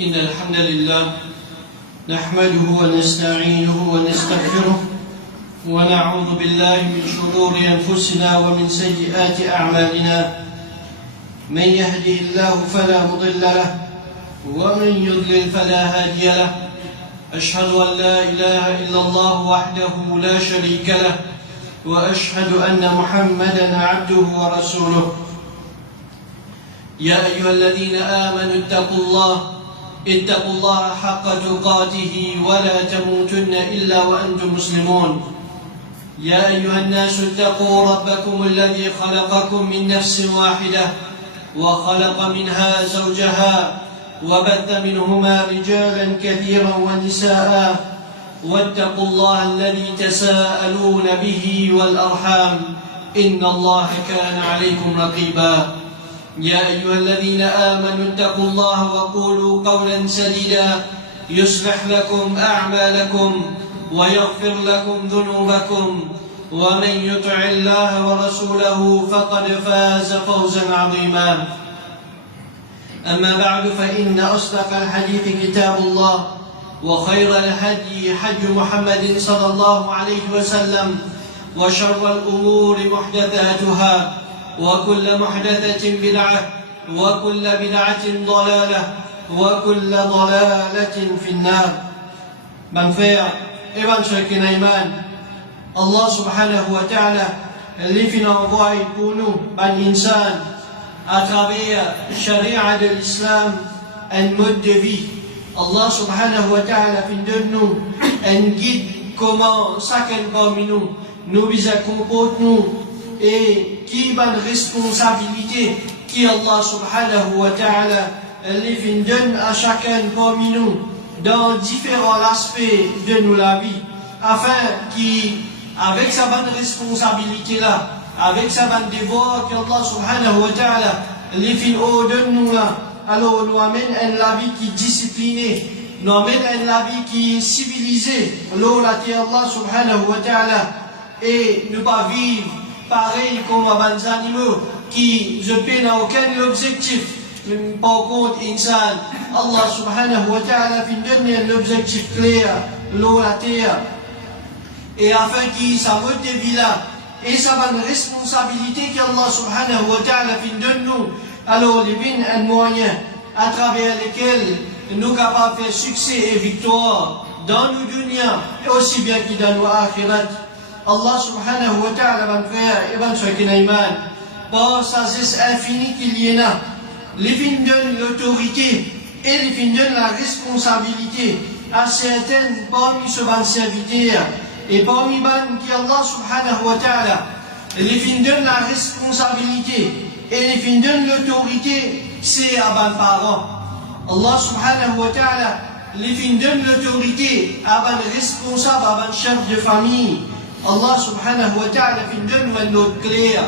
إن الحمد لله نحمده ونستعينه ونستغفره ونعوذ بالله من شرور أنفسنا ومن سيئات أعمالنا من يهده الله فلا مضل له ومن يضلل فلا هادي له أشهد أن لا إله إلا الله وحده لا شريك له وأشهد أن محمدا عبده ورسوله يا أيها الذين آمنوا اتقوا الله حق تقاته ولا تموتن إلا وأنتم مسلمون يا أيها الناس اتقوا ربكم الذي خلقكم من نفس واحدة وخلق منها زوجها وبث منهما رجالا كثيرا ونساء واتقوا الله الذي تساءلون به والأرحام إن الله كان عليكم رقيبا يا أيها الذين آمنوا اتقوا الله وقولوا قولا سديدا يصلح لكم أعمالكم ويغفر لكم ذنوبكم ومن يطع الله ورسوله فقد فاز فوزا عظيما أما بعد فإن أصدق الحديث كتاب الله وخير الهدي حج محمد صلى الله عليه وسلم وشر الأمور محدثاتها وكل محدثة بدعة وكل بدعة ضلالة وكل ضلالة في النار. Mes frères et mes chers iman, Allah subhanahu wa ta'ala les envoie pour nous, ban insan, à travers la charia de l'islam, un mode de vie. Allah subhanahu wa ta'ala donne nous un guide comment chacun parmi nous nous comporte nous et qui a une responsabilité qui Allah subhanahu wa ta'ala les donne à chacun parmi nous dans différents aspects de nous la vie, afin qu'avec sa bonne responsabilité là, avec sa bonne devoir qu'Allah subhanahu wa ta'ala les donne nous là, alors nous amène à la vie qui est disciplinée, nous amène à la vie qui est civilisée, alors là Allah subhanahu wa ta'ala, et ne pas vivre pareil comme les animaux qui ne peinent aucun objectif. Par contre, insan, Allah subhanahu wa ta'ala fin donne un objectif clair, l'eau, la terre, et afin qu'il sa mode de vie là, et sa bonne responsabilité qu'Allah subhanahu wa ta'ala fin donne nous, alors il y a un moyen à travers lequel nous capables de faire succès et victoire dans nos dunya et aussi bien que dans nos akhirat. Allah subhanahu wa ta'ala, mon frère et mon chakina iman, par sa sagesse infinie qu'il y en a, les fins donnent l'autorité et les fins donnent la responsabilité à certaines parmi ce ban serviteurs et parmi ban qui Allah subhanahu wa ta'ala, les fins donnent la responsabilité et les fins donnent l'autorité, c'est à ban parents. Allah subhanahu wa ta'ala, les fins donnent l'autorité à ban responsable, à ban chef de famille. Allah subhanahu wa ta'ala fin donne un autre clair.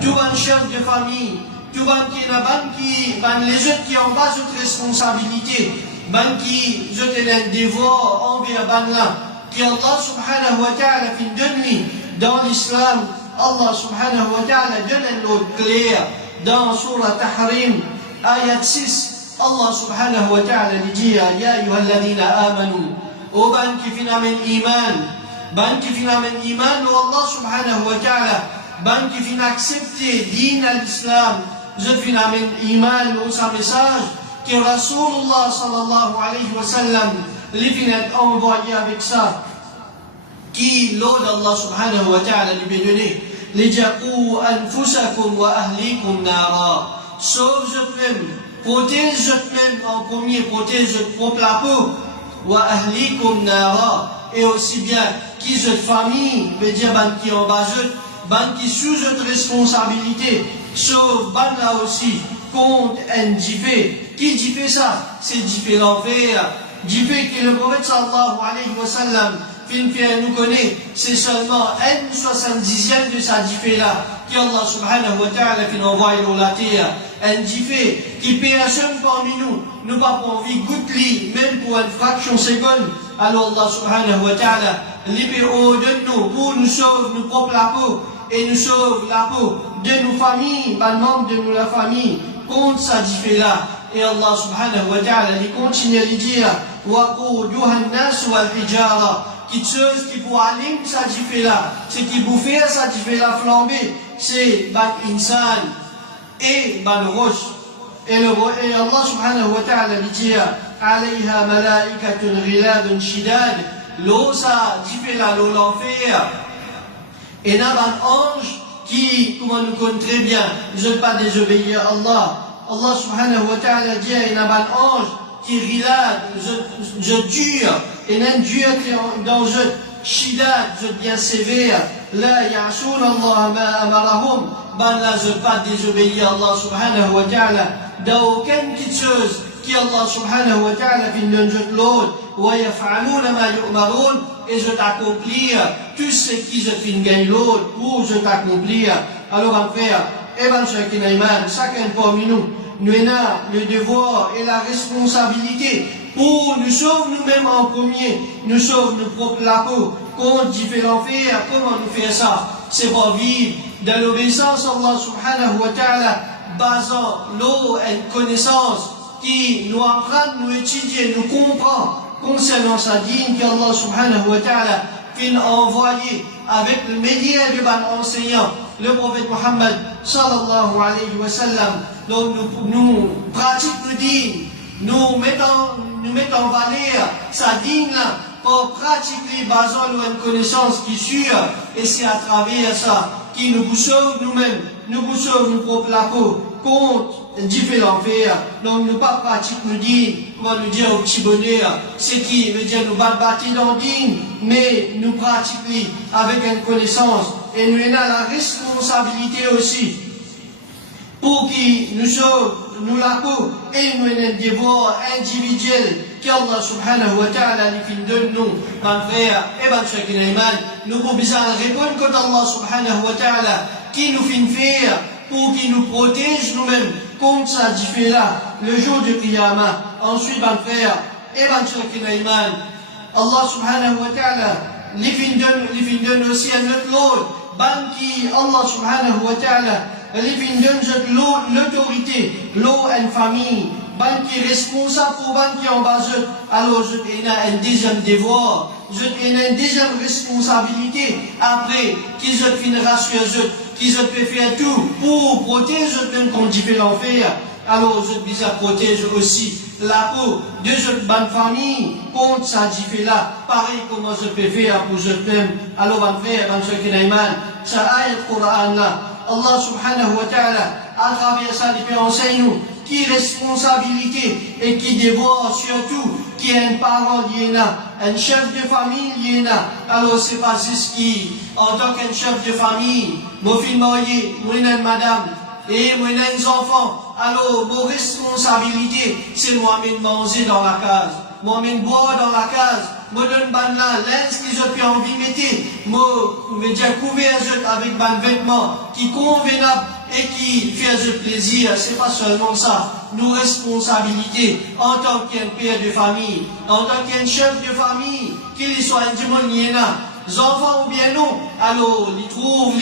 Tout ban chef de famille, tout ban qui est ban qui, ban les autres qui ont pas cette responsabilité, ban qui ont un devoir envers ban là, qui Allah subhanahu wa ta'ala fin donne lui dans l'islam. Allah subhanahu wa ta'ala donne un autre clair dans Surah Tahrim, ayat 6. Allah subhanahu wa ta'ala dit ya ayyuhalladhina amanu, ô ban qui fin amène iman. Ban qui fin amène iman ou Allah subhanahu wa ta'ala, ban qui fin accepter din à l'islam, je fin amène iman ou sa message, que Rasulullah sallallahu alayhi wa sallam, les fin être envoyé avec ça, qui l'ordre Allah subhanahu wa ta'ala lui donné, les jaqou anfusakum wa ahlikum nara, sauve vous-même, protège vous-même en premier, protège votre propre peau, wa ahlikum nara, et aussi bien qui cette famille, veut dire ban qui en bas, ban qui sous notre responsabilité, sauf ban là aussi, contre un djifé. Qui djifé ça? C'est djifé l'enfer. Djifé que le prophète sallallahu alayhi wa sallam, nous connaît, c'est seulement 1/70 de sa djifé là, qui Allah subhanahu wa ta'ala fin envoie dans la terre. Un djifé qui personne parmi nous, nous pas pour envie goutli, même pour une fraction seconde. Alors Allah subhanahu wa ta'ala, libère-nous de nous, pour nous sauver nos propres la peau, et nous sauve la peau de nos familles, membres de nous la famille, contre ça dit là. Et Allah subhanahu wa ta'ala, il continue à lui dire, وَقُودُهَا النَّاسُ وَالْحِجَارَةُ, quelque chose qui pour aller ça fait là, c'est qui pour faire ça fait la flambée, c'est ban insan et ban roche. Et Allah subhanahu wa ta'ala lui dit, alayha malaikatun ghiladun shidad, l'eau ça fait là, l'eau l'enfer. Et là ban ange qui, comment nous connaît très bien, ne veut pas désobéir à Allah. Allah subhanahu wa ta'ala dit, il y a un ange qui rilade, je dure, et un Dieu dans je shidad, je bien sévère, la ya'soun Allah ma amarahum, ben là je pas désobéir à Allah subhanahu wa ta'ala, dans aucune petite chose qui Allah subhanahu wa ta'ala fin d'un jeu de l'autre, wa yaf'aloun ma yu'maroun, et je t'accomplir tout ce qui je fin gagne l'autre, pour je t'accomplir. Alors mon frère, et ben chacun parmi nous, nous avons le devoir et la responsabilité pour nous sauver nous-mêmes en premier, nous sauver nos propres la peau, contre différents l'enfer. Comment nous faire ça? C'est pour vivre dans l'obéissance à Allah subhanahu wa ta'ala, basant l'eau et une connaissance qui nous apprend, nous étudier, nous comprend concernant sa dîne qu'Allah subhanahu wa ta'ala fin envoyé avec le médiateur de ban enseignant, le prophète Muhammad sallallahu alayhi wa sallam. Donc nous pratiquons le dîne, nous mettons en valeur sa dîne là pour pratiquer basant une connaissance qui sûre, et c'est à travers ça qui nous sauve nous-mêmes, nous sauve nos propres la peau contre différents l'enfer. Donc nous pas pratiquer le dîne, on va nous dire au petit bonheur, c'est qui veut dire nous battre dans le dîne, mais nous pratiquer avec une connaissance, et nous avons la responsabilité aussi pour qui nous sauve, nous la peau, et nous avons un devoir individuel qu'Allah subhanahu wa ta'ala lui donne nous, mon frère, et mon chacun iman, nous pouvons répondre contre Allah subhanahu wa ta'ala, qui nous fait faire, pour qu'il nous protège nous-mêmes contre ça fait là, le jour du Qiyamah. Ensuite, mon frère, et mon chacun iman, Allah subhanahu wa ta'ala, lui donne aussi un autre lot, qui Allah subhanahu wa ta'ala, lui donne l'autorité, l'eau et une famille, qui est responsable pour qui est en bas, alors je ai un deuxième devoir, je ai une deuxième responsabilité, après, qui je finira sur eux, qui je peux faire tout pour protéger même contre différents l'enfer. Alors je vise à protéger aussi la peau de cette bonne famille contre ça fait là, pareil comment je peux faire pour je t'aime. Alors mon frère, mon frère Kinaiman, ça ayat Qur'an là, Allah subhanahu wa ta'ala, à travers ça, il peut enseigner nous qui responsabilité et qui devoir surtout qui est un parent lié là, un chef de famille lié là. Alors c'est pas juste qui, en tant qu'un chef de famille, mon fils marié, moi une madame, et moi des enfants, alors mon responsabilité, c'est moi-même manger dans la case, moi-même boire dans la case, moi donne ban là, l'aise que je peux envie mettre, moi me dire couvert avec ban vêtements qui convenable et qui fait ce plaisir. C'est pas seulement ça, nos responsabilités en tant qu'un père de famille, en tant qu'un chef de famille, qu'il soit un démoniaque, les enfants ou bien non, alors ils trouvent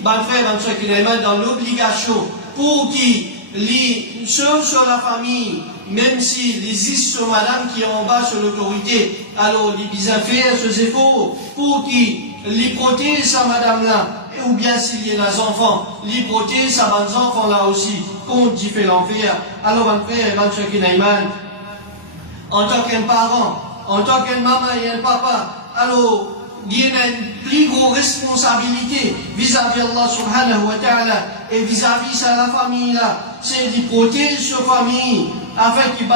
ban frère, ban soeur qui est dans l'obligation pour qu'ils les sur la famille, même s'il existe sur madame qui est en bas sur l'autorité, alors les bien faire ce efforts pour qu'ils les protègent sa madame là, ou bien s'il y a des enfants, les protègent sa bonne enfants là aussi, contre différents l'enfer. Alors mon frère et mon soeur qui en tant qu'un parent, en tant qu'une maman et un papa, alors il y a une plus grosse responsabilité vis-à-vis Allah subhanahu wa ta'ala et vis-à-vis de la famille là, c'est de protéger sa famille afin qu'ils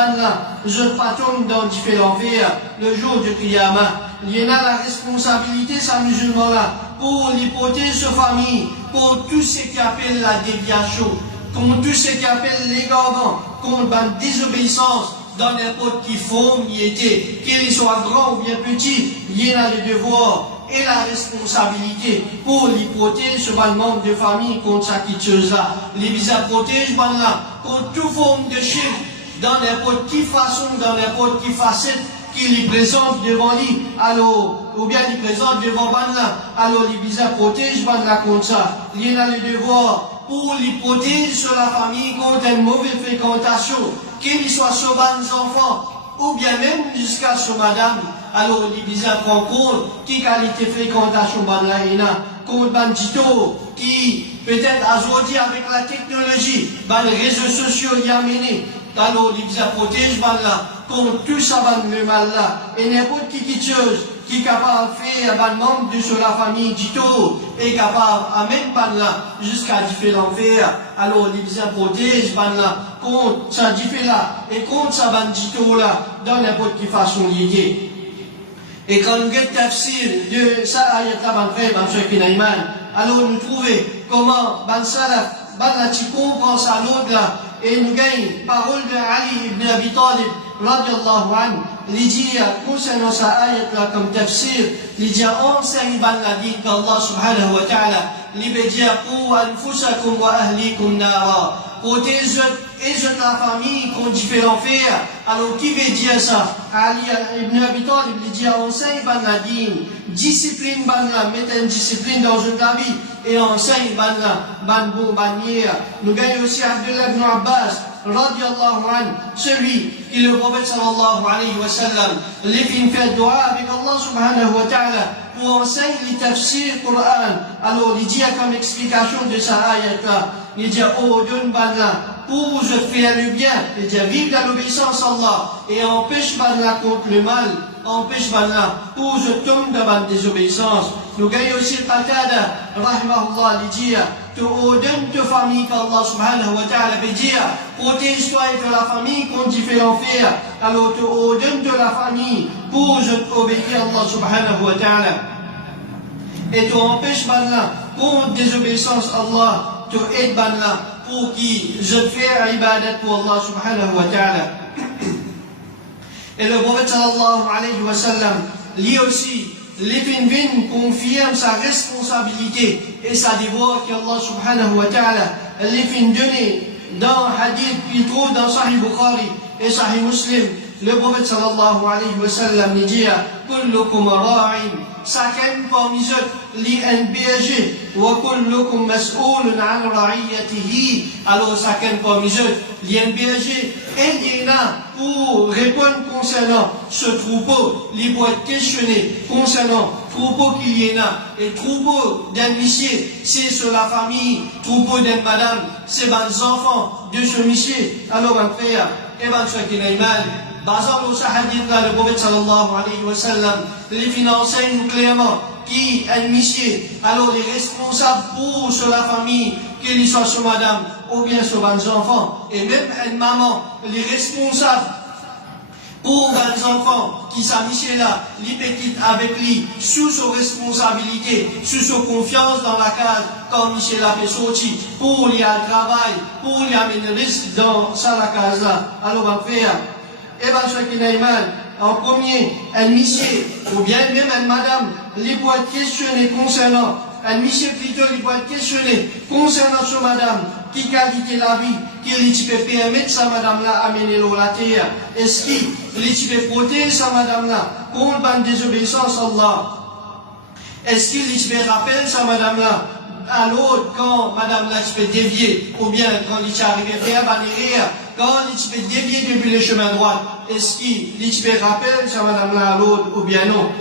je pas tombe dans différents fers le jour du Qiyamah. Il y a la responsabilité, sa musulman là, pour les protéger sa famille, pour tout ce qui appelle la déviation, contre tout ce qui appelle l'égarement, contre la désobéissance, dans n'importe qui forme il était, qu'il soit grand ou bien petit, il y a le devoir et la responsabilité pour les protéger ce membre de famille contre cette chose-là. Les visas protègent là contre toute forme de chef, dans n'importe quelle façon, dans n'importe quelle facette qu'il les présente devant lui, alors, ou bien il présente devant là, alors les visas protègent là contre ça. Il y a le devoir pour les protéger sur la famille contre une mauvaise fréquentation, qu'il soit sur les enfants, ou bien même jusqu'à sur madame. Alors, les bizarres prend compte qui qualité de fréquentation ban la ina, contre bandito, qui peut-être aujourd'hui avec la technologie, ban les réseaux sociaux y amené. Alors, les bizarres protègent ban là, contre tout ça ban le mal là, et n'importe qui chose qui est capable de faire un membre de sur la famille dito, est capable à même ban là, jusqu'à différents faire. Alors, les bizarres protègent ban là, contre ça diffé là, et contre ça bandito là, dans n'importe quelle façon liée. Et quand nous regardons le tafsir de ça ayat-là, alors nous trouvons comment ban salaf, ban la ti comprend ça l'autre là, et nous gagnons parole de Ali ibn Abi Talib, radiallahu anhu, il dit concernant ça ayat-là comme tafsir, il dit enseigne ban la dit qu'Allah subhanahu wa ta'ala, il veut dire qu anfusakum wa ahlikum nara, protège et la famille qu'on différents faire. Alors qui veut dire ça? Ali ibn Abi Talib il dit enseigne ban la dîne, discipline ban la, mettre une discipline dans la vie et enseigne ban la, ban bon bannière. Nous gagnons aussi Abdullah ibn Abbas radiallahu anhu, celui qui le prophète sallallahu alayhi wa sallam, les films fait dua avec Allah subhanahu wa ta'ala pour enseigner les tafsir Coran. Alors il dit comme explication de sa ayat là, il dit oh donne ban la, pour je faire le bien, il dit vive dans l'obéissance à Allah et empêche ban la contre le mal, empêche ban la pour je tombe dans la désobéissance. Nous gagnons aussi le Qatada, rahimahullah, il dit tu ordonnes ta famille qu'Allah subhanahu wa ta'ala veut dire protège-toi et de la famille contre différents faire. Alors tu ordonnes de la famille pour je obéir à Allah subhanahu wa ta'ala et tu empêches ban la contre désobéissance à Allah, tu aides ban la pour qui je fais ibadat pour Allah subhanahu wa ta'ala. Et le prophète sallallahu alayhi wa sallam, lui aussi, les vin confirme sa responsabilité et sa devoir qu'Allah subhanahu wa ta'ala les fin donné dans hadith qui trouve dans Sahih Bukhari et Sahih Muslim. Le prophète sallallahu alayhi wa sallam dit kullukum ra'in, chacun parmi eux li un berger, wa kullukum mas'oulun an ra'iyatihi, alors chacun parmi eux li un berger et il y en a pour répondre concernant ce troupeau, il doit être questionné concernant troupeau qu'il y en a, et troupeau d'un monsieur, c'est sur la famille, troupeau d'une madame, c'est les enfants de ce monsieur. Alors mon frère, et mon frère qui n'a mal, basant sur ce hadith-là, le prophète sallallahu alayhi wa sallam, les financiers nous clairement, qui un monsieur, alors les responsables pour sur la famille, qu'il soit sur madame, ou bien sur les enfants, et même une maman, les responsables pour les enfants qui s'amitié là, les petites avec lui, sous sa responsabilité, sous sa confiance dans la case, quand Michel a fait sortir, pour lui à travail, pour lui amener le risque dans la case là. Alors, on va faire, et bien, ce qui n'a mal, en premier, un monsieur, ou bien même une madame, les doit être questionné concernant, un monsieur plutôt, il doit être questionné concernant ce madame, qui qualité la vie, qui peut permettre sa madame là amener l'eau la terre. Est-ce qu'il peut protéger sa madame là contre la désobéissance à Allah? Est-ce qu'il peut rappeler sa madame là à l'autre quand madame là peut dévier, ou bien quand il est arrivé à faire bannière, quand il peut dévier depuis le chemin droit? Est-ce qu'il peut rappeler sa madame là à l'autre, ou bien non?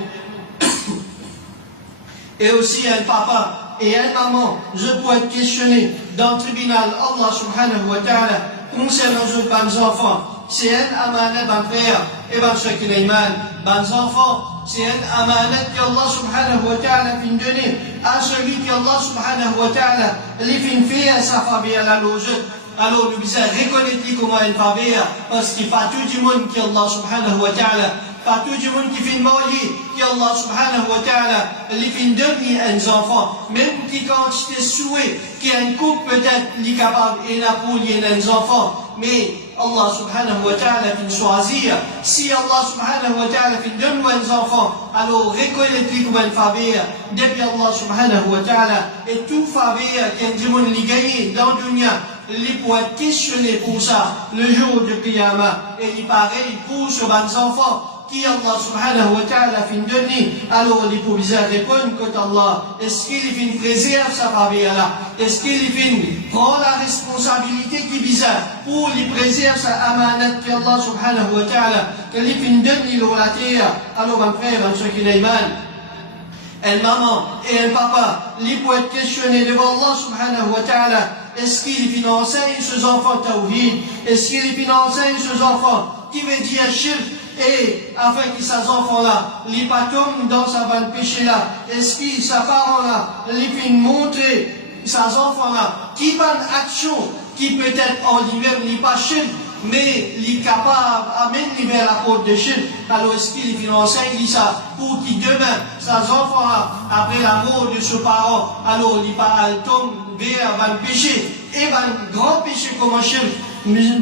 Et aussi un papa et une maman, je peux être questionné dans le tribunal Allah subhanahu wa ta'ala concernant les enfants. C'est un amanat d'un frère et d'un frère qui n'a mal. Les enfants, c'est un amanat qu'Allah subhanahu wa ta'ala fin donner à celui qu'Allah subhanahu wa ta'ala les fin fait à sa famille à la loge. Alors nous devons reconnaître comment une famille, parce qu'il n'y a pas tout le monde qui Allah subhanahu wa ta'ala, pas tout le monde qui fait marier, qui Allah subhanahu wa ta'ala, les fin donner à un enfant, même qui quand tu t'es souhait, qui a un couple peut-être, il est capable et n'a pour lier un enfant, mais Allah subhanahu wa ta'ala fin choisir, si Allah subhanahu wa ta'ala fin donne un enfant, alors reconnaître comment une famille, depuis Allah subhanahu wa ta'ala, et tout famille qui a un monde qui gagne dans le dunya, les points questionnés pour ça, le jour du Qiyamah, et il pareil pour ce enfants, qui Allah subhanahu wa ta'ala fin donner, alors il peut bien répondre contre Allah. Est-ce qu'il fin préserve sa famille là? Est-ce qu'il fin prend la responsabilité qui bizarre pour lui préserver sa amanat que Allah subhanahu wa ta'ala, qu'il fin donner la terre? Alors un frère, un soeur qui n'a une maman et un papa, ils peuvent être questionnés devant Allah subhanahu wa ta'ala. Est-ce qu'il enseigne ses enfants tawhid? Est-ce qu'il enseigne ses enfants qui veut dire shirk? Et afin que ces enfants-là, les pas tombent dans sa vanne péché-là, est-ce que sa parent-là, les fait montrer ces enfants-là, qui va une action qui peut-être en lui-même n'est pas shirk, mais il est capable d'amener vers la porte de shirk? Alors est-ce qu'il enseigne ça pour qu'il demain, ces enfants-là, après la mort de ses parents, alors il pas tombe vers un péché, et un grand péché comme un shirk,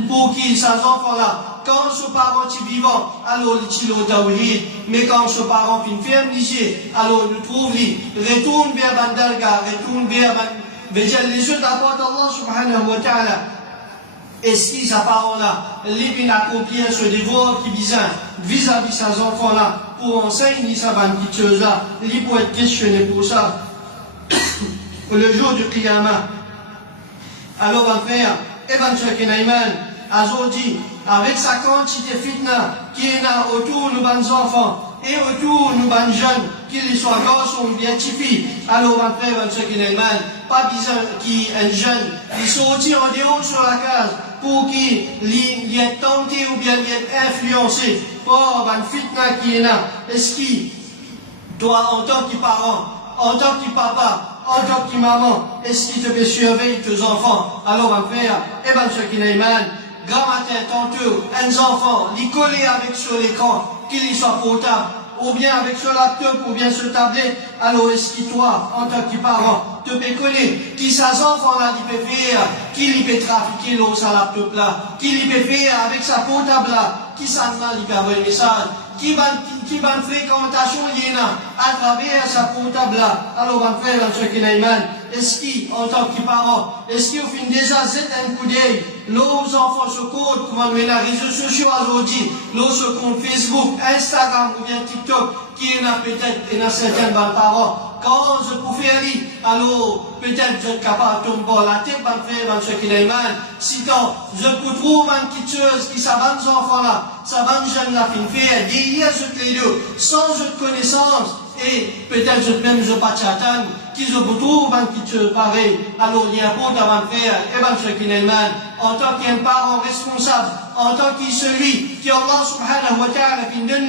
pour qu'ils ces enfants-là, quand ce parent est vivant, alors il est au tawhid. Mais quand ce parent est ferme, alors il trouve, retourne vers Bandalga, retourne vers les yeux d'abord d'Allah subhanahu wa ta'ala. Est-ce que ces parents-là, ils viennent accomplir ce devoir qui vise vis-à-vis de ces enfants-là, pour enseigner ces petites choses-là, ils peuvent être questionnés pour ça. Le jour du Qiyamah. Alors, un frère, Evan Shakinaiman, aujourd'hui, avec sa quantité fitna qui est là autour de nos enfants et autour de nos jeunes, qu'ils soient garçons ou bien filles, alors un frère, un Shakinaiman, pas besoin qu'un jeune, il sortit en dehors sur la case pour qu'il y ait tenté ou bien il y ait influencé par un fitna qui est là. Est-ce qu'il, toi, en tant que parent, en tant que papa, en tant que maman, est-ce qu'il te fait surveiller tes enfants? Alors, un frère, Evan Shakinaiman, grand matin, tantôt, un enfant, les coller avec sur l'écran, qu'il soit portable, ou bien avec ce laptop, ou bien ce tablette, alors est-ce que toi, en tant que parent, te peux coller, qui ces enfants-là, il peut faire, qu'il peut trafiquer l'eau, sa laptop-là, qu'il peut faire avec sa portable-là, qui s'en a, il peut avoir un message, qui va une fréquentation à travers sa portable-là. Alors, on fait dans ce qu'il a est-ce qu'en tant que parent, est-ce qu'il fait déjà un coup d'œil, nos enfants se comptent, comment les réseaux sociaux aujourd'hui, nos se comptent Facebook, Instagram ou bien TikTok, qui en a peut-être, et dans certains parents, quand je peux faire lui, alors peut-être je suis capable de tomber la tête, dans ce qu'il a sinon, je peux trouver une petite chose qui s'avance aux enfants-là, s'avance jeune la fin faire, derrière je les deux, sans connaissance, et peut-être je même je pas t'attendre, qui je peux trouver une petite chose pareille, alors il y a un point avant de faire, et ben ce qu'il a en tant qu'un parent responsable, en tant que celui qui Allah subhanahu wa ta'ala qui donne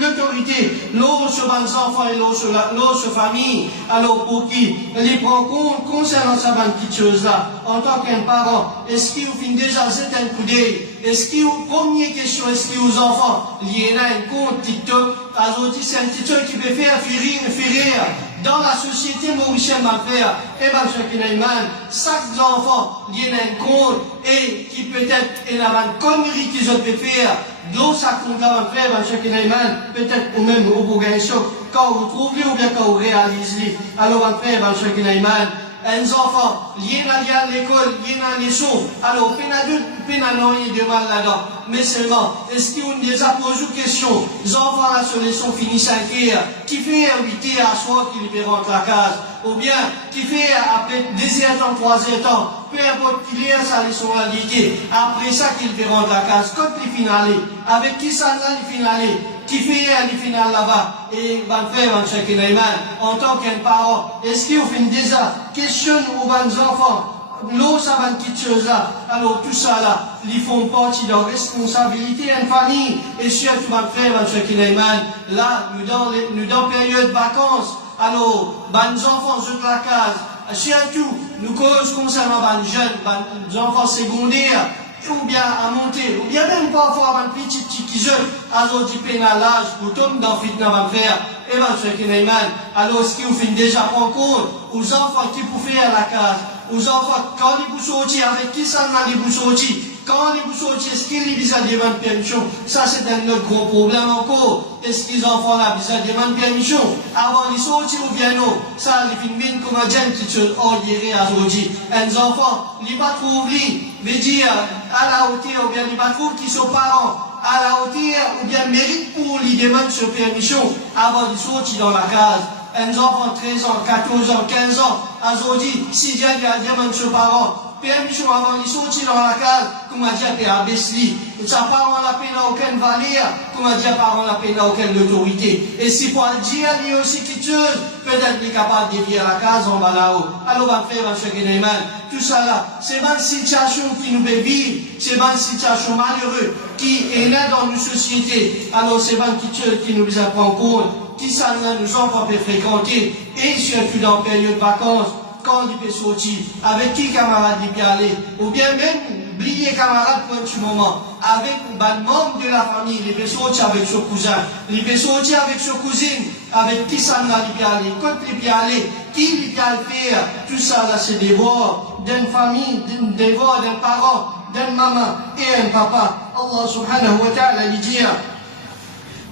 l'autorité, l'eau sur les enfants et l'eau sur famille, alors pour qui les prend compte concernant ces petites choses-là, en tant qu'un parent, est-ce qu'il vous déjà un coup d'œil? Est-ce qu'il vous, première question, est-ce qu'il aux enfants, il y a un compte TikTok, aujourd'hui c'est un TikTok qui peut faire rire dans la société mauricienne, ma frère, et ma chakinaïman, chaque enfant, il y a un compte, et qui peut-être, il y a une connerie qu'ils ont fait faire, dans sa compte là, ma frère, ma chakinaïman, peut-être ou même au Bourgaïsio, quand vous trouvez ou bien quand vous réalisez. Alors, ma frère, ma chakinaïman, un enfant, il y a à l'école, il y a les sons, alors, il y a de mal là-dedans. Mais seulement, est-ce qu'on déjà pose une question? Les enfants là sur les sons finissent à guerre, qui fait inviter à soi qui lui rentre la case, ou bien qui fait après 2 ans, 3 ans, peu importe qu'il ait sa leçon à l'idée, après ça qu'il lui rentre la case, quand les finales, avec qui ça là les finales, qui fait les finales là-bas, et ben frère, en tant qu'un parent, est-ce qu'on fait déjà question aux enfants? L'eau, ça va une petite chose là. Alors, tout ça là, ils font partie de la responsabilité en famille. Et surtout, ma frère, ma chère Kinaiman, là, nous dans période de vacances, alors, les enfants sur la case, surtout, nous causons concernant les jeunes, les enfants secondaires, ou bien à monter, ou bien même parfois un petit qui jeune, alors du pénalage, pour tomber dans le fitna, ma frère, et ma chère Kinaiman, alors, ce qui vous fait déjà prendre compte aux enfants qui peuvent faire la case, aux enfants, quand ils vous sortent, avec qui ça n'a vous sortir, quand ils vous sortent, est-ce qu'ils ont besoin de demander permission? Ça, c'est un autre gros problème encore. Est-ce qu'ils enfants là besoin de demander permission? Avant de sortir ou bien non? Ça, les films comme un jeune qui se ordonne à aujourd'hui. Un enfant, ils ne pas trouver, veut dire, à la hauteur, ou bien ils ne pas trouver qu'ils sont parents. à la hauteur ou bien mérite pour les demandes sur permission avant de sortir dans la case. Un enfant de 13 ans, 14 ans, 15 ans, aujourd'hui, si il y a des demandes sur parents, permission avant de sortir dans la case, comme on dit à Besli. Sa parent n'a aucune valeur, comme on dit à parent n'a aucune autorité. Et si pour le dire, il y a aussi quelque chose, peut-être qu'il est capable de dévier la case en bas là-haut. Alors, on va faire un chèque des mains. Tout ça là, c'est une situation qui nous fait vivre, c'est une situation malheureuse qui est là dans nos sociétés. Alors, c'est une chose qui nous apprend compte, qui ça nous enfants peuvent fréquenter, et surtout dans la période de vacances. Quand il peut sortir, avec qui camarade il peut aller, ou bien même oublier camarade pour un petit moment, avec un membre de la famille, il peut sortir avec son cousin, il peut sortir avec sa cousine, avec qui ça il peut aller, quand il peut aller, qui il peut aller faire, tout ça là c'est des devoirs d'une famille, des devoirs d'un parent, d'une maman et un papa. Allah subhanahu wa ta'ala lui dit,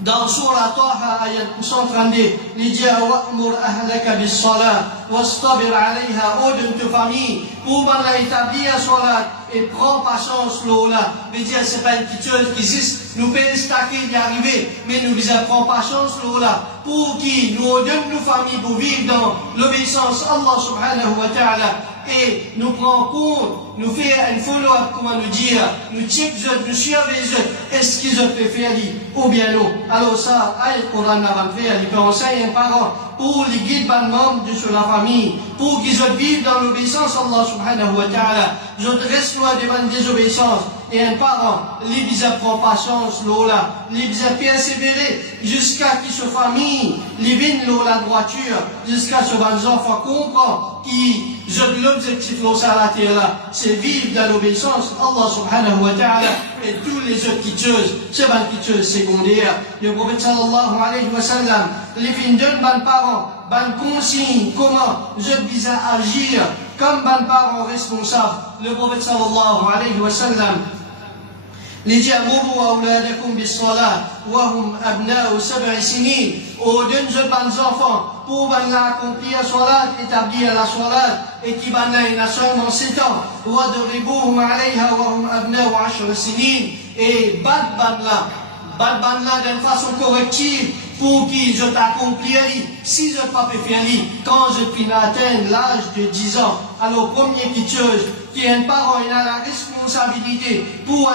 dans Surah Taha, ayat 132, il dit wa'mur ahlaka bis salat wastabir alayha, ordonne ta famille pour établir la salat et prends patience là. Il dit c'est pas une petite chose qui existe, nous pouvons stacker d'y arriver, mais nous disons prends patience là pour qui nous ordonne nos familles pour vivre dans l'obéissance à Allah subhanahu wa ta'ala. Et nous prenons compte, nous faisons un follow-up, comment nous dire, nous check, nous suivons les autres, est-ce qu'ils ont fait faire, ou bien non. Alors ça, le Coran n'a fait, il peut enseigner un parent pour les guider par membres de la famille, pour qu'ils vivent dans l'obéissance à Allah subhanahu wa ta'ala. Je reste loin devant la désobéissance. Et un parent, il prend patience, là, il persévérer jusqu'à ce que sa famille, il vienne la droiture, jusqu'à ce que les enfants comprennent qui, l'objectif de la terre là, c'est vivre dans l'obéissance à Allah subhanahu wa ta'ala et tous les autres petites choses, c'est pas une petite chose secondaire. Le prophète sallallahu alayhi wa sallam, les filles donnent ban parents, ban consigne, comment je vise à agir comme ban parents responsables. Le prophète sallallahu alayhi wa sallam, لِجَأْمُرُوا أَوْلَادَكُمْ بِالصَّلَاةِ وَهُمْ أَبْنَاءُ 7 سِنِينَ. Ordonne aux bons enfants pour accomplir la salat, établir la salat, et qui a seulement 7 ans. وَضْرِبُوهُمْ عَلَيْهَا وَهُمْ أَبْنَاءُ 10 سِنِينَ. Et bat d'une façon corrective pour qu'ils je t'accomplissent. Si je ne peux pas faire quand je puis atteindre l'âge de 10 ans. Alors, première petite chose, qui est un parent, il a la responsabilité pour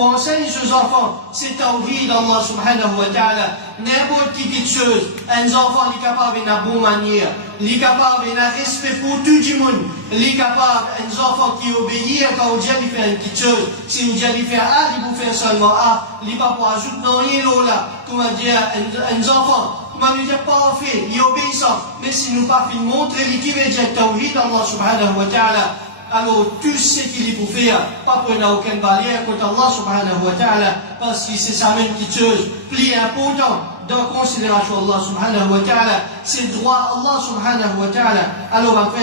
enseigner ses enfants, c'est tawhid d'Allah subhanahu wa ta'ala. N'importe qui petite chose, un enfant il est capable d'une bonne manière, il est capable d'un respect pour tout le monde, il est capable un enfant qui obéit quand on dit qu'il fait une petite chose. Si on dit qu'il fait A, il peut faire seulement A, il n'est pas pour ajouter dans rien là. Comment dire, un enfant, comment nous dire parfait, il est obéissant, mais si nous pas fait montrer qui veut dire tawhid d'Allah subhanahu wa ta'ala, alors tout ce qu'il est pour faire, pas pour n'a aucune barrière contre Allah subhanahu wa ta'ala, parce que c'est ça même petite chose, plus important dans considération Allah subhanahu wa ta'ala, c'est droit Allah subhanahu wa ta'ala. Alors après,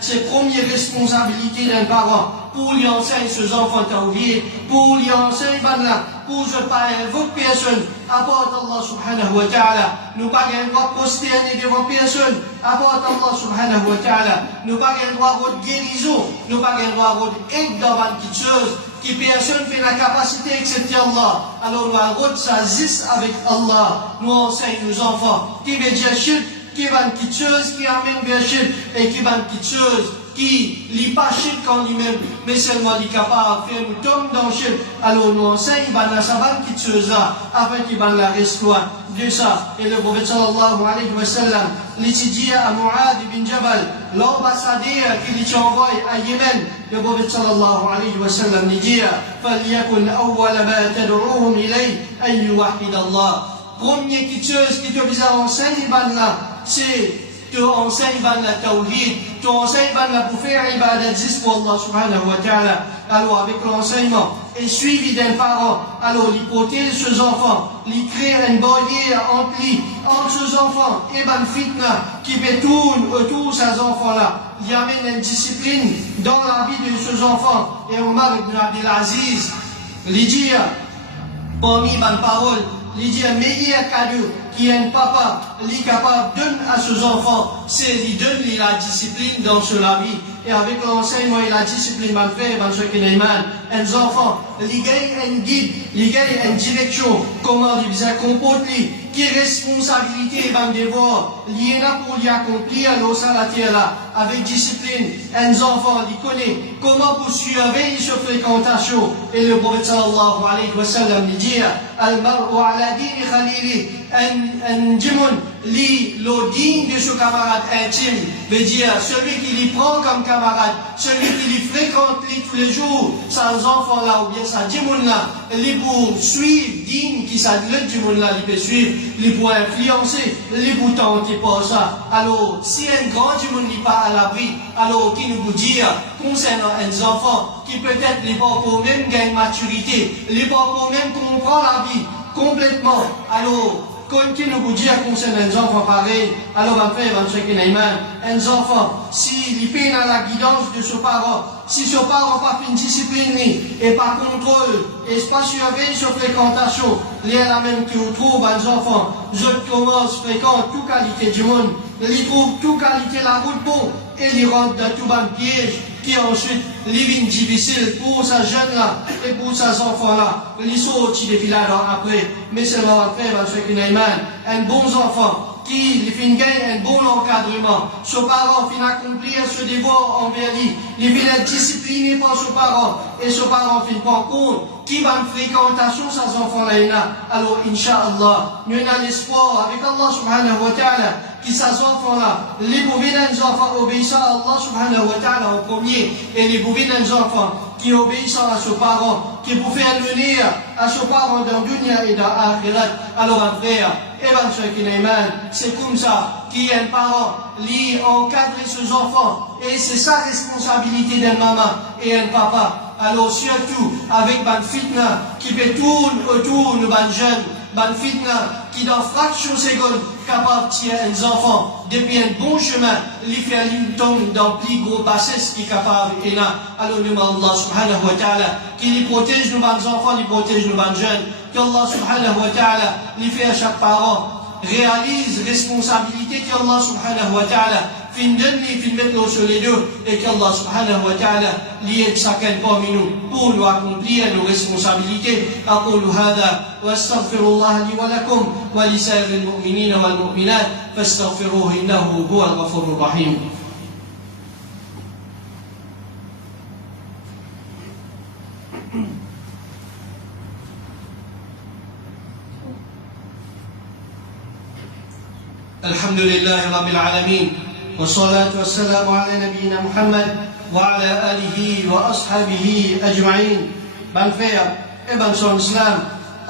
c'est première responsabilité d'un parent pour lui enseigner ses enfants tawhid, pour lui enseigner pour je pas invoquer personne, apporte Allah subhanahu wa ta'ala. Nous pas un droit de prosterner devant personne, apporte Allah subhanahu wa ta'ala. Nous pas un droit de guérison, nous pas un droit d'aide dans une petite chose, qui personne fait la capacité excepté Allah. Alors nous avons ça juste avec Allah. Nous enseignons nos enfants, qui veut dire shirk, qui va une petite chose, qui amène vers shirk, et qui va une petite chose, qui n'est pas shirk en lui-même, mais seulement il est capable de faire nous tomber dans le shirk. Alors nous enseignons ça va une petite chose là, afin qu'il va la rester loin de ça. Et le prophète sallallahu alayhi wa sallam, il dit à Mu'ad ibn Jabal, l'ambassadeur qui lui envoie à Yémen, le prophète sallallahu alayhi wa sallam lui dit, فَلْيَكُنْ أَوَّلَ مَا تَدْعُوهُمْ إِلَيْهِ أَنْ يُوَحِّدَ اللَّهِ. Première petite chose qui te vise à enseigner, c'est tu enseignes la tawhid, tu enseignes pour faire ibadat juste pour Allah subhanahu wa ta'ala. Alors avec l'enseignement et suivi d'un parent, alors il protège ses enfants, il crée une barrière entre ses enfants et une fitna qui peut tourner autour de ces enfants-là. Il amène une discipline dans la vie de ses enfants. Et Omar ibn Abdelaziz, il dit, parmi les paroles, il dit un meilleur cadeau qui est un papa, il est capable de donner à ses enfants, c'est lui donner la discipline dans la vie. Et avec l'enseignement et la discipline, man frère, man soeur qui n'est man, les enfants, ils gagnent un guide, ils gagnent une direction, comment ils se comportent, qui responsabilité, ban devoir, lié là pour y accomplir, alors ça la terre là, avec discipline, les enfants, ils connaissent comment pour surveiller sur fréquentation. Et le prophète sallallahu alayhi wa sallam dit, al-mar'u ala dini khalili, un djimoun, le digne de ce camarade intime, veut dire celui qui lui prend comme camarade, celui qui lui fréquente tous les jours, sans enfant là ou bien sa djimoun là, il pour suivre digne qui ça le djimoun là, il peut suivre, il pour influencer, il pour tenter pour ça. Alors, si un grand djimoun n'est pas à l'abri, alors qui nous peut dire concernant les enfants qui peut-être les pas encore même gagnent maturité, les pas encore même comprend la vie complètement, alors comme qui nous dit concernant les enfants pareil, alors après, les enfants, s'ils peinent à la guidance de ses parents, si ses parents pas une discipline et pas contrôle, et pas surveille sur fréquentation, il y a la même qui vous trouve, les enfants, je commence, fréquente toute qualité du monde, ils trouvent toute qualité la route bon, et ils rentrent dans tout un piège, qui ensuite, living difficile pour sa jeune là, et pour ses enfants là, ils sont au-dessus des villages après, mais c'est leur après, un bon enfant, qui fin gagne un bon encadrement, ses parents fin accomplir ce devoir envers lui, il fin être discipliné par ses parents, et ses parents fin prendre compte, qui va une fréquentation ses enfants là, alors Inch'Allah, nous avons l'espoir avec Allah subhanahu wa ta'ala, qui ces enfants-là, les bouvines enfants obéissant à Allah subhanahu wa ta'ala en premier, et les bouvines enfants qui obéissent à ses parents, qui pour faire venir à ses parents dans le dunya et dans l'akhirat, alors un frère, et ben c'est comme ça, qui est un parent, qui encadre ses enfants, et c'est sa responsabilité d'un maman et un papa. Alors surtout avec ban fitna qui peut tourner autour de ban jeune, ban fitna qui dans fraction seconde capable de tirer les enfants depuis un bon chemin, lui faire lui tomber dans plus gros bassesse qui est capable et là. Alors nous Allah subhanahu wa ta'ala qui les protège nos ban enfants, les protège nos ban jeunes, qu'Allah subhanahu wa ta'ala lui fait à chaque parent réalise responsabilité qu'Allah subhanahu wa ta'ala fin donner, fin mettre sur les deux et qu'Allah subhanahu wa ta'ala lié chacun parmi nous pour nous accomplir nos responsabilités. أقول هذا وأستغفر الله لي ولكم ولسائر المؤمنين والمؤمنات فاستغفروه إنه هو الغفور الرحيم. الحمد لله رب العالمين والصلاة والسلام على نبينا محمد وعلى آله وأصحابه أجمعين. بن فيا ابن سون الإسلام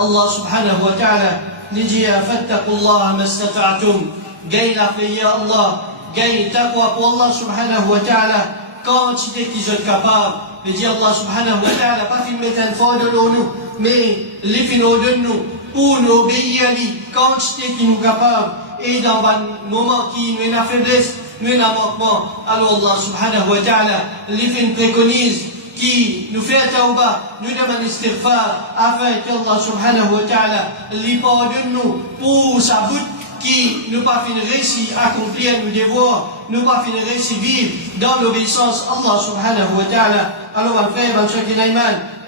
الله سبحانه وتعالى لجي فاتقوا الله ما استطعتم جاي يا الله جاي تقوى الله سبحانه وتعالى quantité qu'ils sont capables de dire Allah subhanahu wa ta'ala pas film mettre un fort de nous mais les finaux de nous pour nous obéir à lui quantité qui nous capable et dans un moment qui nous a faiblesse, nous a manquement, alors Allah subhanahu wa ta'ala, les fins préconise, qui nous fait tauba, nous demande istighfar, afin qu'Allah subhanahu wa ta'ala, les pardonne nous pour sa bout, qui nous pas fin réussi à accomplir nos devoirs, nous pas fin réussi vivre dans l'obéissance Allah subhanahu wa ta'ala. Alors, un frère, un frère qui n'a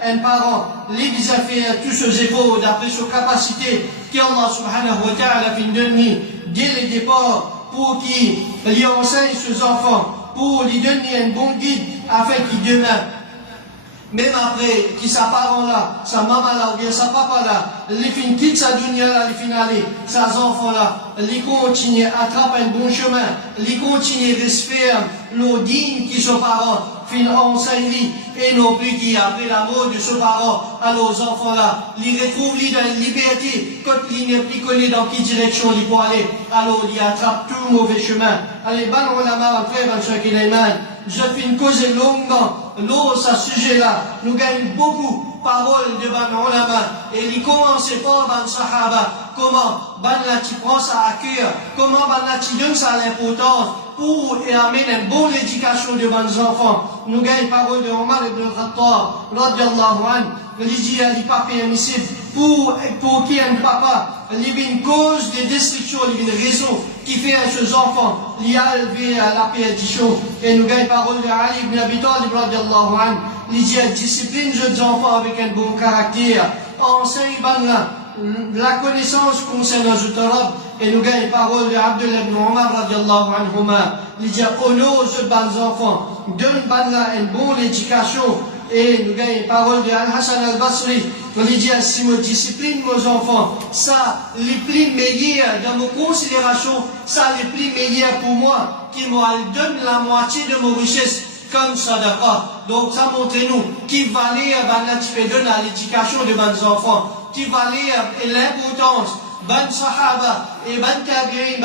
un parent, les faire tous ces efforts d'après ses capacités, qu'Allah subhanahu wa ta'ala fin donner dès le départ pour qu'il lui enseigne ses enfants, pour lui donner un bon guide afin qu'il demain, même après que sa parent là, sa maman là ou bien sa papa là, les fin quitte sa dunya là, les fin aller, ses enfants là, les continuent à attraper un bon chemin, les continuent à rester l'eau digne qui sont parents, fin enseigne et non plus qui après la mort de ses parents, alors aux enfants là, les retrouvent dans la liberté, quand il n'est plus connu dans quelle direction il peut aller, alors il attrape tout le mauvais chemin. Allez, ban ulama, après, ban shakilaiman, je fais une cause longuement, l'eau, ce sujet-là, nous gagnons beaucoup paroles de ban ulama, et il commence par ban sahaba, comment ban la tu prends ça à cœur, comment ban la tu donnes ça à l'importance, pour amener une bonne éducation de bons enfants. Nous gagnons parole de Omar ibn al-Khattab, radiallahu anhu, il dit à l'ipapa permissible, pour qui un papa une cause de destruction, une raison qui fait à ces enfants, l'élever à la perdition. Et nous gagnons parole de Ali ibn Abi Talib, radiallahu anhu, il dit discipline jeunes enfants avec un bon caractère, enseigne la connaissance concernant le Torah. Et nous gagnons parole de Abdullah ibn Omar, radiallahu anhuma, il dit honore aux jeunes enfants, donne une bonne éducation. Et nous gagnons parole de Al-Hassan al-Basri, il dit si me discipline mes enfants, ça les plus meilleurs dans mes considérations, ça les plus meilleurs pour moi, qui me donne la moitié de mes richesses comme sadaqa. Donc ça montre-nous qui valait à l'éducation de mes enfants, qui valait l'importance ban sahaba et ban tabi'in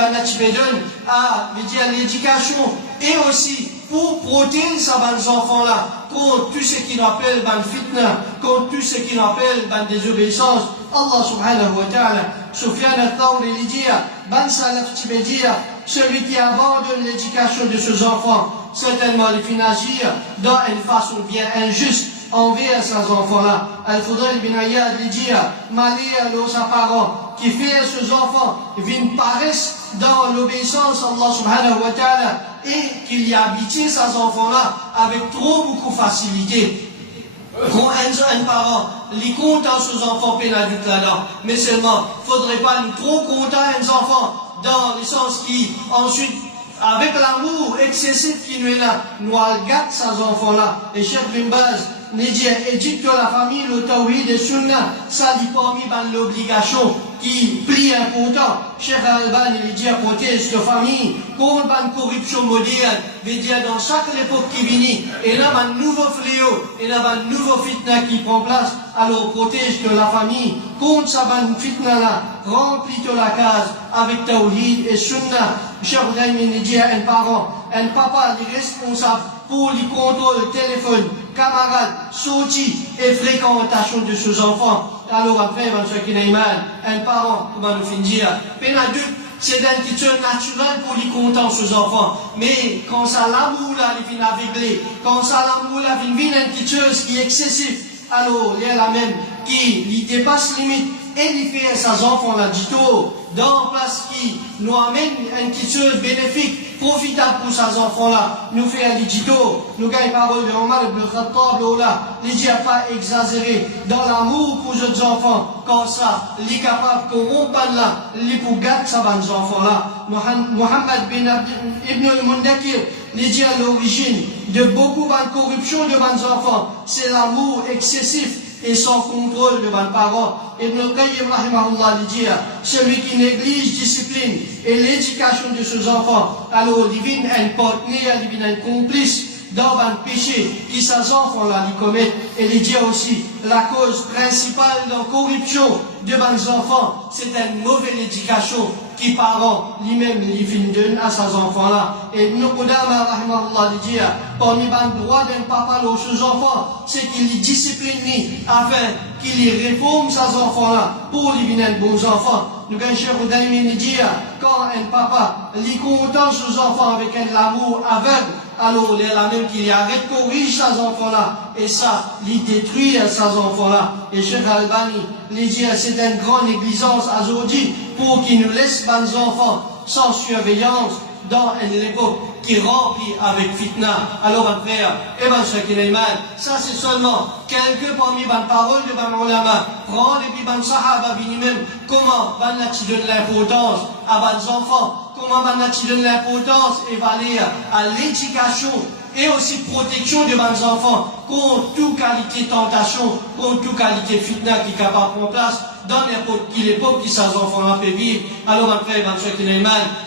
à l'éducation et aussi pour protéger ces enfants-là contre tout ce qui appelle ban fitna, contre tout ce qui appelle ban désobéissance. Allah subhanahu wa ta'ala, Sufyan al-Thawri il dit, ban salaf tibédia, celui qui abandonne l'éducation de ses enfants, certainement il finit agir dans une façon bien injuste envers ces enfants-là. Al-Fudayl bin Ayyad il dit, malheur aux parents qui fait à ses enfants viennent paresse dans l'obéissance à Allah subhanahu wa ta'ala et qu'il y a habitué ces enfants-là avec trop beaucoup de facilité. Quand un parent les compte à ses enfants pénadultes là-dedans, mais seulement, faudrait pas nous trop compter à un enfant dans le sens qui, ensuite, avec l'amour excessif qui nous est là, nous gâte ces enfants-là. Et Cheikh Bin Baz, éduque la famille, le tawhid et sunna, ça dit parmi l'obligation qui plie important. Cheikh Al-Albani, il dit à protéger cette famille contre la corruption moderne, veut dire dans chaque époque qui vient, et là, un nouveau fléau, et là, un nouveau fitna qui prend place, alors protège de la famille contre sa fitna-là, remplit de la case avec tawhid et sunna. Cheikh Al-Albani, il dit à un parent, un papa, il est responsable pour les contrôles téléphone, camarades, sorties et fréquentation de ses enfants. Alors après, un parent, comment nous finir, pénadulte, c'est une question naturelle pour les contents ses enfants. Mais quand ça l'amour là, il vient aveugler, quand ça l'amour là, il vient une petite chose qui est excessive, alors il y a la même qui lui dépasse limite et il fait à ses enfants là, du tout, dans place qui nous amène une petite chose bénéfique, profitable pour ces enfants-là, nous fait un digito, nous gagnons parole de Omar ibn Khattab, là, les dit à pas exagérer dans l'amour pour les enfants, comme ça, les capables qu'on rompe là, les pour gâter ces enfants-là. Mohammed ibn al-Mundakir, les dit à l'origine de beaucoup de corruption de mes enfants, c'est l'amour excessif et sans contrôle de mes parents. Ibn al-Qayyim rahimahullah dit, celui qui néglige discipline et l'éducation de ses enfants, alors il devient un partenaire, il devient un complice dans un péché qui ces enfants-là commettent. Et il dit aussi, la cause principale de la corruption de mes enfants, c'est une mauvaise éducation qui parents lui-même les donnent à ces enfants-là. Et Ibn Qudama rahimahullah dit, parmi les droits d'un papa aux ses enfants, c'est qu'il les discipline afin qu'il les réforme ces enfants-là pour les devenir bons enfants. Nous avons Cheikh Udaymin dit, quand un papa les content ses enfants avec un amour aveugle, alors il y a la même qu'il arrête de corriger ces enfants-là, et ça, il détruit ces enfants-là. Et Cheikh Albani, il dit, c'est une grande négligence aujourd'hui pour qu'il nous laisse les enfants sans surveillance dans une époque qui remplit avec fitna. Alors après, ça c'est seulement quelques parmi les paroles de Ban Ulama. Prends et puis Ban Sahaba même comment Ban Nati donne l'importance à les enfants, comment Ban Nati donne l'importance et valer à l'éducation et aussi protection de mes enfants contre toute qualité de tentation, contre toute qualité de fitna qui est capable de prendre place dans n'importe quelle époque qui ces enfants-là peuvent vivre. Alors après,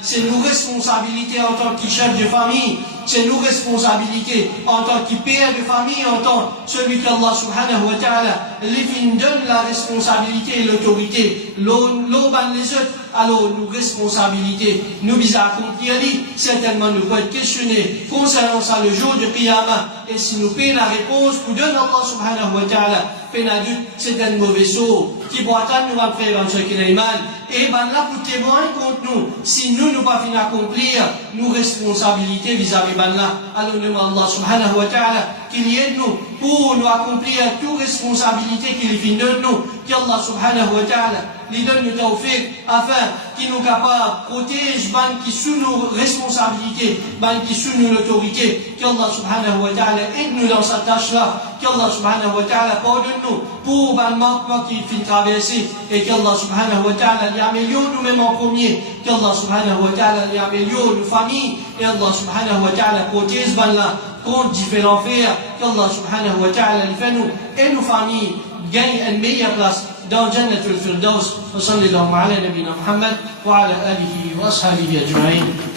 c'est nos responsabilités en tant que chef de famille, c'est nos responsabilités en tant que père de famille, en tant que celui qu'Allah subhanahu wa ta'ala lui donne la responsabilité et l'autorité. L'eau les autres, alors nos responsabilités, nous visons à accomplir, certainement nous pouvons être questionnés concernant ça le jour de Qiyamah. Et si nous payons la réponse, nous donne Allah subhanahu wa ta'ala, c'est un mauvais sort qui pourra nous après et ben là pour témoigner contre nous si nous ne pas finir accomplir nos responsabilités vis-à-vis de là. Alors nous demandons Allah subhanahu wa ta'ala qu'il y ait nous pour nous accomplir toutes responsabilités qu'il finit de nous, qu'Allah subhanahu wa ta'ala lui donne le tawfiq afin qu'il nous capable protège ban qui sous nos responsabilités, ban qui sous nos autorités, qu'Allah subhanahu wa ta'ala aide-nous dans sa tâche là, qu'Allah subhanahu wa ta'ala pardonne-nous pour ban manquement qui finit traverser et qu'Allah subhanahu wa ta'ala lui améliore nous-mêmes en premier, qu'Allah subhanahu wa ta'ala lui améliore nos familles et Allah subhanahu wa ta'ala protège ban là contre différents fers, qu'Allah subhanahu wa ta'ala lui fait nous et nos familles gagnent une meilleure place dans Jannat al-Firdaus. Wa sallallahu ala nabina Muhammad wa ala alihi wa ashabihi ajma'in.